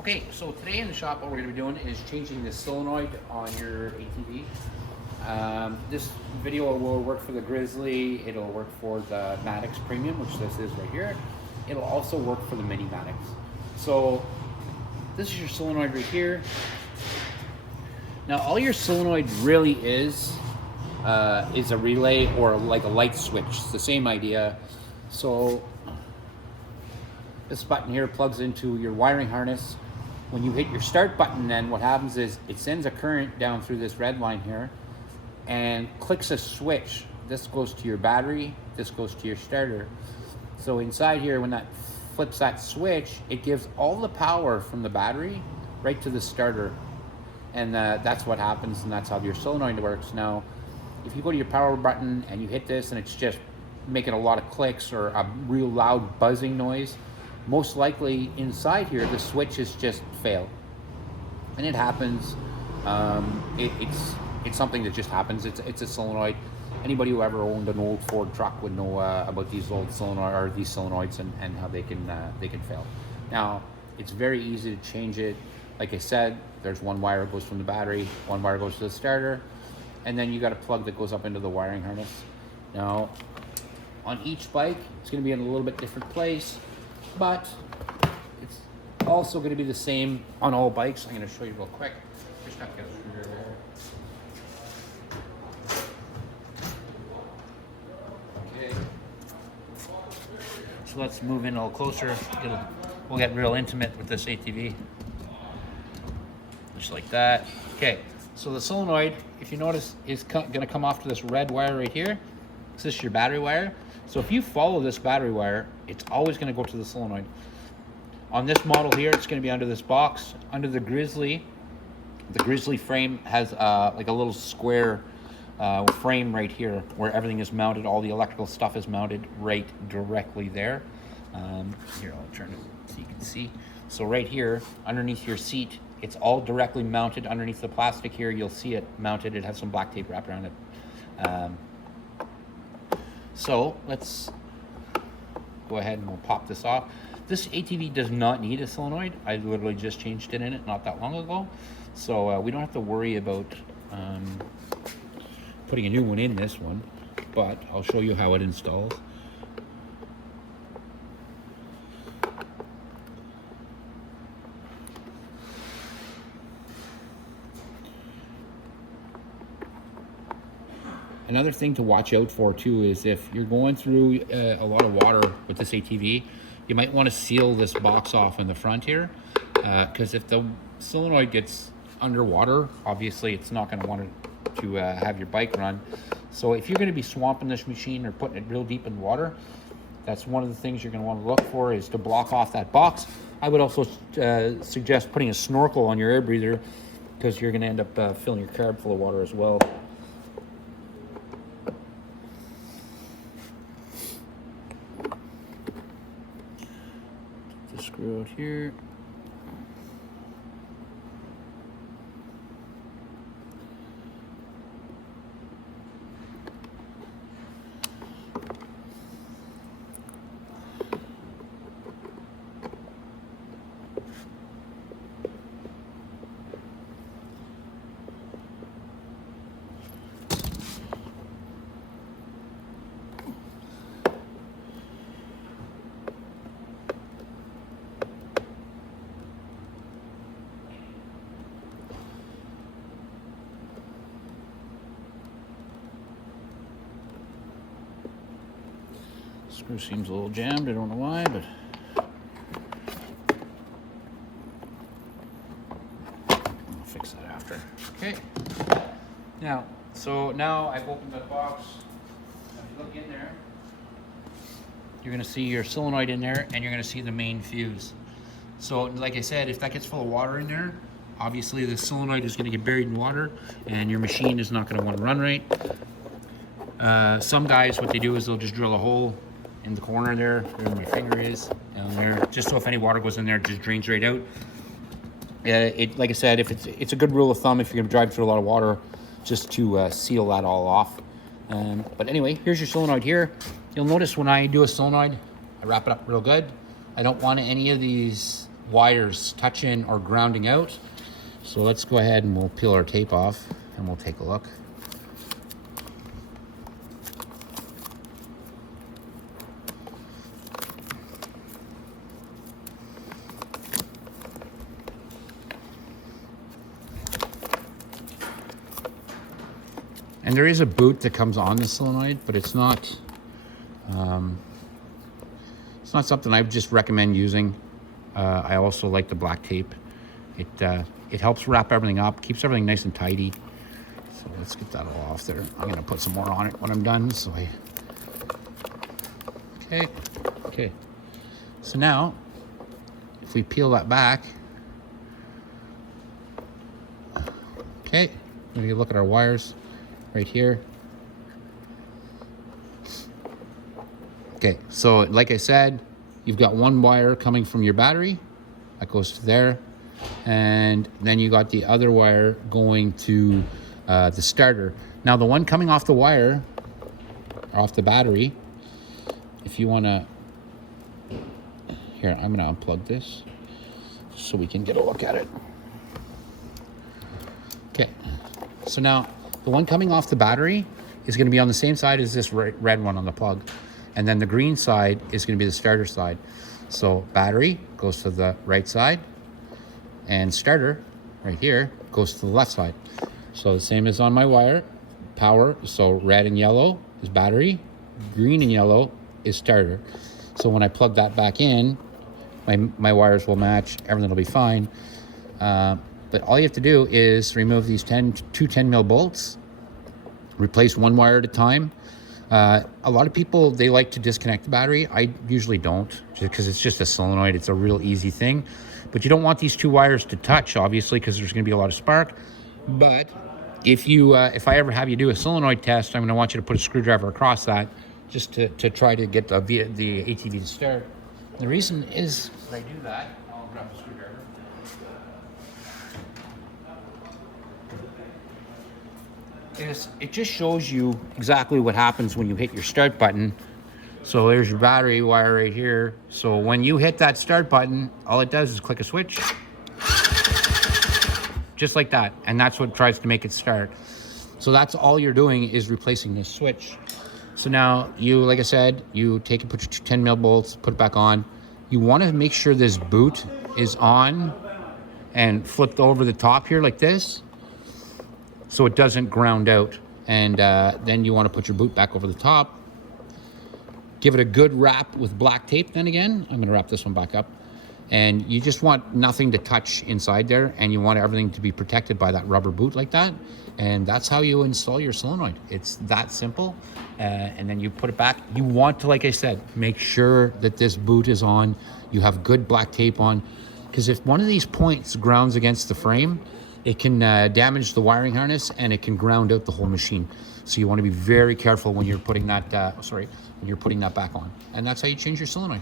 Okay, so today in the shop, what we're going to be doing is changing the solenoid on your ATV. This video will work for the Grizzly. It'll work for the Madix Premium, which this is right here. It'll also work for the Mini Madix. So this is your solenoid right here. Now, all your solenoid really is a relay or like a light switch. It's the same idea. So this button here plugs into your wiring harness. When you hit your start button, then what happens is it sends a current down through this red line here and clicks a switch. This goes to your battery, this goes to your starter. So inside here, when that flips that switch, it gives all the power from the battery right to the starter. And that's what happens, and that's how your solenoid works. Now, if you go to your power button and you hit this and it's just making a lot of clicks or a real loud buzzing noise, most likely inside here the switch has just failed. And it happens. It's something that just happens. It's a solenoid. Anybody who ever owned an old Ford truck would know about these old solenoids and how they can fail. Now, it's very easy to change it. Like I said, there's one wire that goes from the battery, one wire goes to the starter, and then you got a plug that goes up into the wiring harness. Now, on each bike, it's going to be in a little bit different place, but it's also going to be the same on all bikes. I'm going to show you real quick. Just have to get a screwdriver there. Okay. So let's move in a little closer. We'll get real intimate with this ATV. Just like that. Okay, so the solenoid, if you notice, is going to come off to this red wire right here. This is your battery wire. So if you follow this battery wire, it's always going to go to the solenoid. On this model here, it's going to be under this box. Under the Grizzly frame has like a little square frame right here where everything is mounted. All the electrical stuff is mounted right directly there. Here, I'll turn it so you can see. So right here, underneath your seat, it's all directly mounted underneath the plastic here. You'll see it mounted. It has some black tape wrapped around it. So let's go ahead and we'll pop this off. This ATV does not need a solenoid. I literally just changed it in it not that long ago. So we don't have to worry about putting a new one in this one, but I'll show you how it installs. Another thing to watch out for too is if you're going through a lot of water with this ATV, you might want to seal this box off in the front here, because if the solenoid gets underwater, obviously it's not going to want to have your bike run. So if you're going to be swamping this machine or putting it real deep in water, that's one of the things you're going to want to look for, is to block off that box. I would also suggest putting a snorkel on your air breather, because you're going to end up filling your carb full of water as well. Screw out here. Screw seems a little jammed, I don't know why, but I'll fix that after. Okay. Now I've opened the box. If you look in there, you're going to see your solenoid in there, and you're going to see the main fuse. So like I said, if that gets full of water in there, obviously the solenoid is going to get buried in water and your machine is not going to want to run right. Some guys, what they do is they'll just drill a hole in the corner there, where my finger is, down there, just so if any water goes in there, it just drains right out. Like I said, if it's a good rule of thumb if you're going to drive through a lot of water, just to seal that all off. But anyway, here's your solenoid here. You'll notice when I do a solenoid, I wrap it up real good. I don't want any of these wires touching or grounding out. So let's go ahead and we'll peel our tape off and we'll take a look. And there is a boot that comes on the solenoid, but it's not something I would just recommend using. I also like the black tape. It helps wrap everything up, keeps everything nice and tidy. So let's get that all off there. I'm gonna put some more on it when I'm done. Okay. So now, if we peel that back, okay, we're gonna look at our wires right here. Okay, so like I said, you've got one wire coming from your battery that goes to there, and then you got the other wire going to the starter. Now the one coming off the wire, off the battery, if you wanna, here, I'm gonna unplug this so we can get a look at it. Okay, so now the one coming off the battery is gonna be on the same side as this red one on the plug. And then the green side is gonna be the starter side. So battery goes to the right side, and starter right here goes to the left side. So the same as on my wire, power, so red and yellow is battery, green and yellow is starter. So when I plug that back in, my wires will match, everything will be fine. But all you have to do is remove these two 10 mil bolts, replace one wire at a time. A lot of people, they like to disconnect the battery. I usually don't, because it's just a solenoid. It's a real easy thing. But you don't want these two wires to touch, obviously, because there's going to be a lot of spark. But if I ever have you do a solenoid test, I'm going to want you to put a screwdriver across that just to try to get the ATV to start. The reason is when I do that, I'll grab the screwdriver. It just shows you exactly what happens when you hit your start button. So there's your battery wire right here. So when you hit that start button, all it does is click a switch. Just like that. And that's what tries to make it start. So that's all you're doing is replacing this switch. So now you, like I said, you take and put your 10 mil bolts, put it back on. You want to make sure this boot is on and flipped over the top here like this, so it doesn't ground out. And then you want to put your boot back over the top. Give it a good wrap with black tape then again. I'm gonna wrap this one back up. And you just want nothing to touch inside there, and you want everything to be protected by that rubber boot like that. And that's how you install your solenoid. It's that simple. And then you put it back. You want to, like I said, make sure that this boot is on. You have good black tape on, because if one of these points grounds against the frame, it can damage the wiring harness and it can ground out the whole machine. So you want to be very careful when you're putting that, when you're putting that back on. And that's how you change your solenoid.